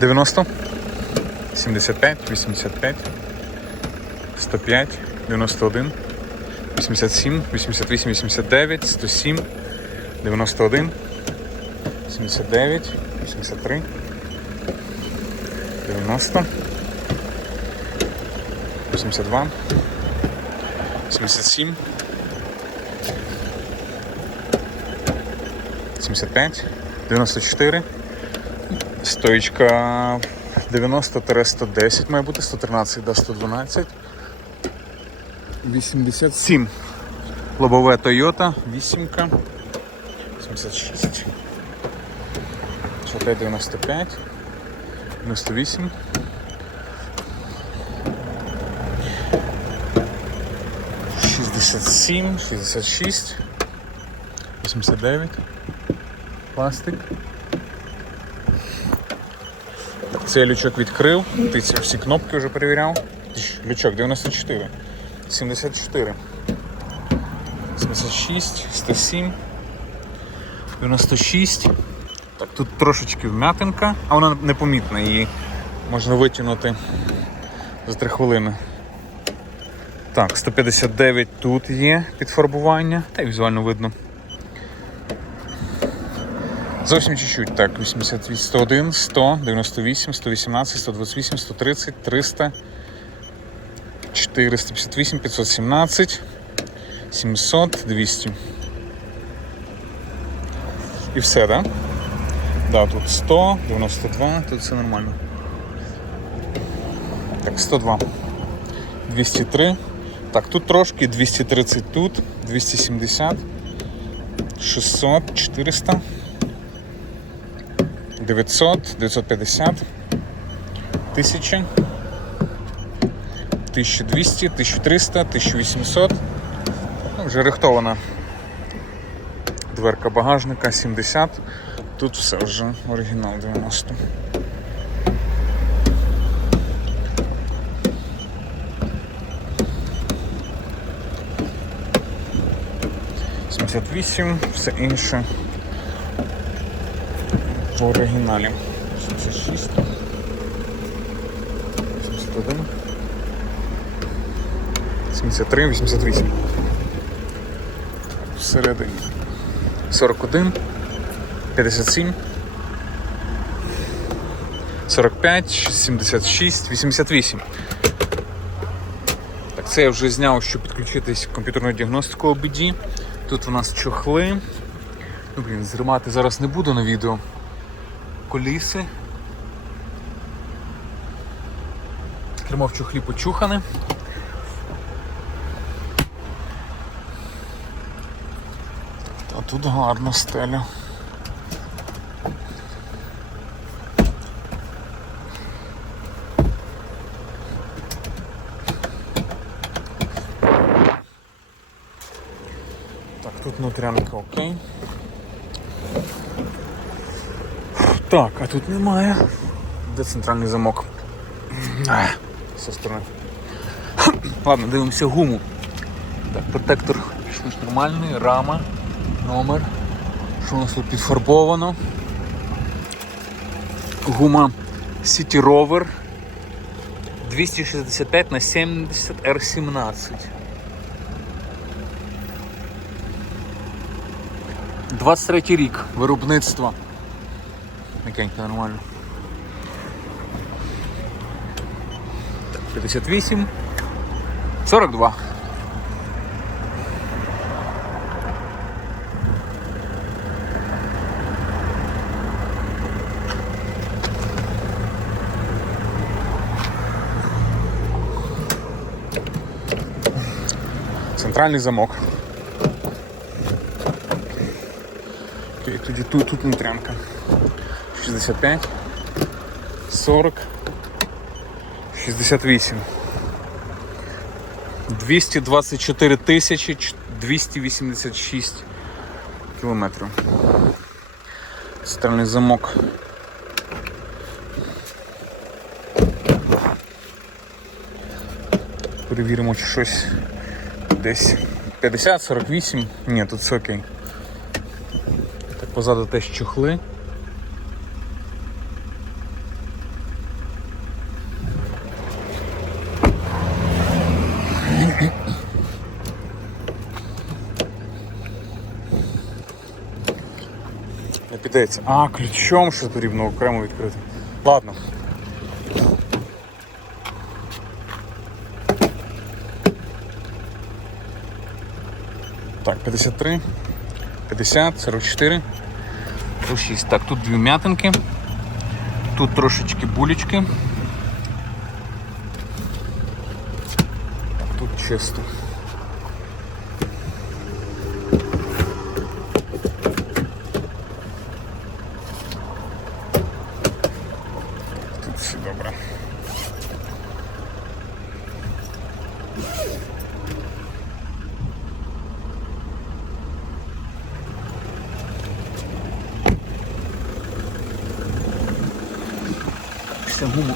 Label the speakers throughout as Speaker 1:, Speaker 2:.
Speaker 1: 90, 75, 85, 105, 91, 87, 88, 89, 107, 91, 79, 83, 90, 82, 77, 75, 94, стоїчка 90-110 має бути, 113 до 112, 87, лобове Toyota, 8, 76, Шотай 95, 98, 67, 66, 89, пластик. Цей лючок відкрив, ти ці всі кнопки вже перевіряв. Лючок 94, 74, 76, 107, 96. Так, тут трошечки вмятинка, а вона непомітна, її можна витягнути за 3 хвилини. Так, 159 тут є підфарбування, та й візуально видно. Зовсім чуть-чуть, так, 88, 101, 100, 98, 118, 128, 130, 300, 458, 517, 700, 200. І все, так? Да? Да, тут 100, 92, тут все нормально. Так, 102. 203. Так, тут трошки, 230 тут, 270, 600, 400. 900, 950, 1000, 1200, 1300, 1800. Ну, вже рихтована дверка багажника 70. Тут все вже оригінал 90. Сімдесят вісім, все інше в оригіналі. 76. 71. 73, 88. Всередині. 41, 57, 45, 76, 88. Так, це я вже зняв, щоб підключитись комп'ютерну діагностику OBD. Тут у нас чохли. Ну, блін, зримати зараз не буду на відео коліси. Кермо в чохлі почухане. А тут гарна стеля. Так, тут внутрянка окей. Так, а тут немає. Де центральний замок? Зі сторони. Ладно, дивимося гуму. Так, протектор більш-менш нормальний, рама, номер. Що у нас тут підфарбовано? Гума City Rover 265 на 70 R17. Двадцять третій рік виробництва. М'якенько нормально. Так, 58. 42. Центральний замок. Тоді тут, тут внутрянка. 65, 40, 68. 224 тисячі 286 кілометрів. Центральний замок. Перевіримо, чи щось десь 50, 48. Ні, тут все окей. Так, позаду теж чохли. Не підеться. А, ключом ще потрібно окремо відкрити. Ладно. Так, 53, 50, 44, 106. Так, тут дві м'ятинки. Тут трошечки булечки. Тут чисто. Тут все добре. Вся гума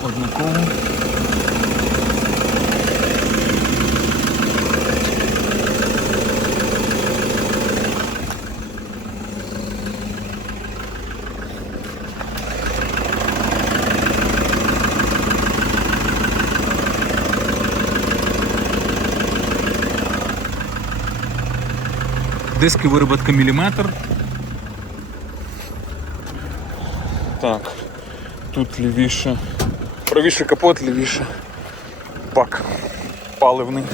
Speaker 1: Диски вироботка міліметр. Так, тут лівіше. Правіше капот, лівіше. Бак паливний.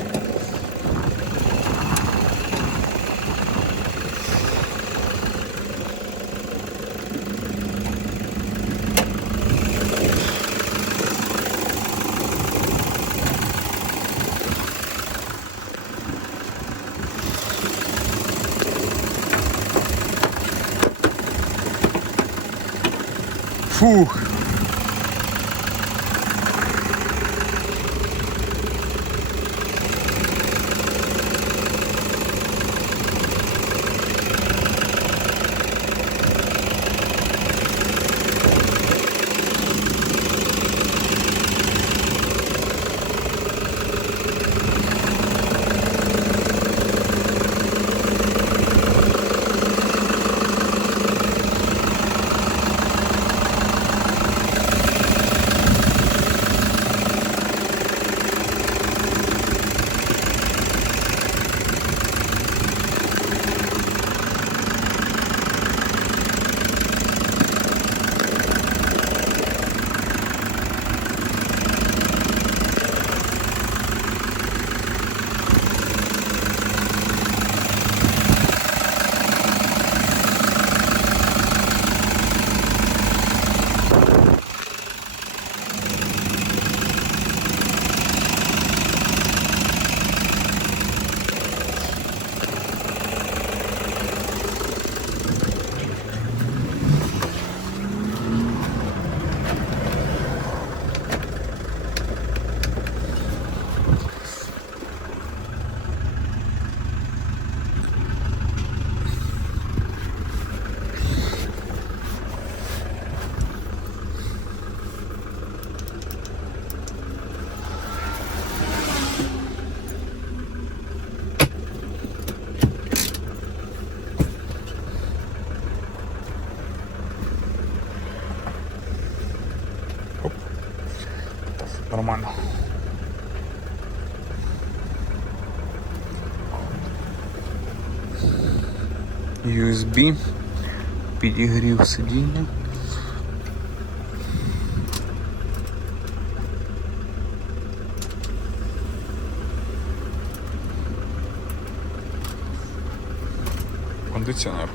Speaker 1: Фух. Нормально. USB, підігрів сидіння. Кондиціонер.